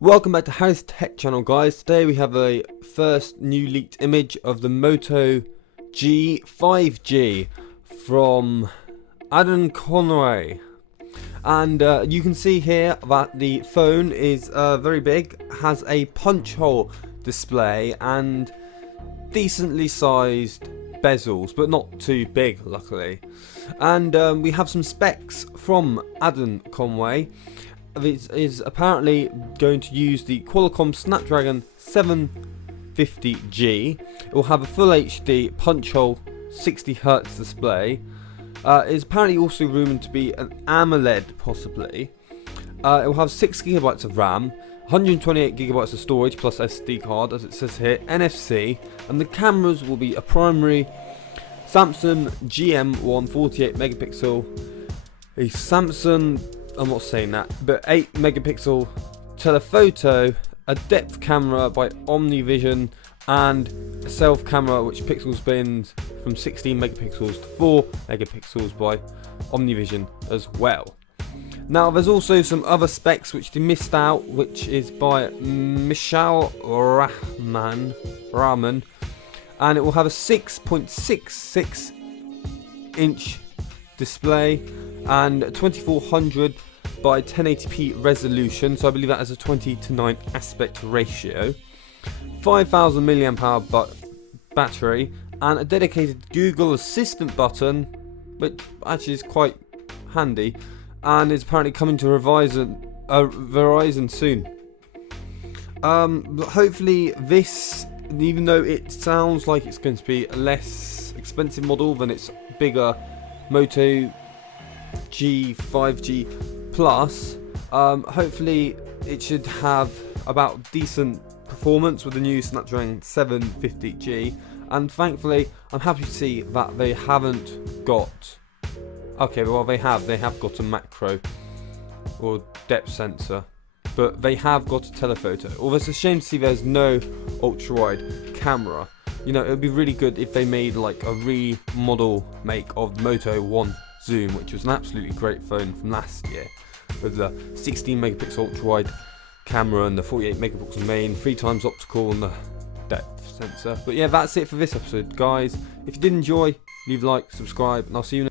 Welcome back to Harry's Tech Channel, guys. Today we have a first new leaked image of the Moto G 5G from Adam Conway. And you can see here that the phone is very big, has a punch hole display and decently sized bezels, but not too big, luckily. And we have some specs from Adam Conway. It is apparently going to use the Qualcomm Snapdragon 750G. It will have a full HD punch hole 60Hz display. It is apparently also rumored to be an AMOLED, possibly. It will have 6GB of RAM, 128GB of storage plus SD card, as it says here, NFC, and the cameras will be a primary Samsung GM1 48 megapixel, a Samsung, I'm not saying that, but 8 megapixel telephoto, a depth camera by OmniVision, and a self camera which pixel spins from 16 megapixels to 4 megapixels by OmniVision as well. Now there's also some other specs which they missed out, which is by Michal Rahman, and it will have a 6.66 inch display and 2400 by 1080p resolution, so I believe that has a 20:9 aspect ratio, 5000 mAh battery, and a dedicated Google Assistant button, which actually is quite handy, and is apparently coming to Verizon soon. Hopefully this, even though it sounds like it's going to be a less expensive model than its bigger Moto G 5G Plus, hopefully it should have about decent performance with the new Snapdragon 750G, and thankfully I'm happy to see that they haven't got, okay, well they have got a macro or depth sensor, but they have got a telephoto. Although it's a shame to see there's no ultra wide camera. You know, it would be really good if they made like a remodel make of the Moto 1 Zoom, which was an absolutely great phone from last year, with the 16 megapixel ultra wide camera and the 48 megapixel main, 3x optical and the depth sensor. But yeah, that's it for this episode, guys. If you did enjoy, leave a like, subscribe, and I'll see you next time.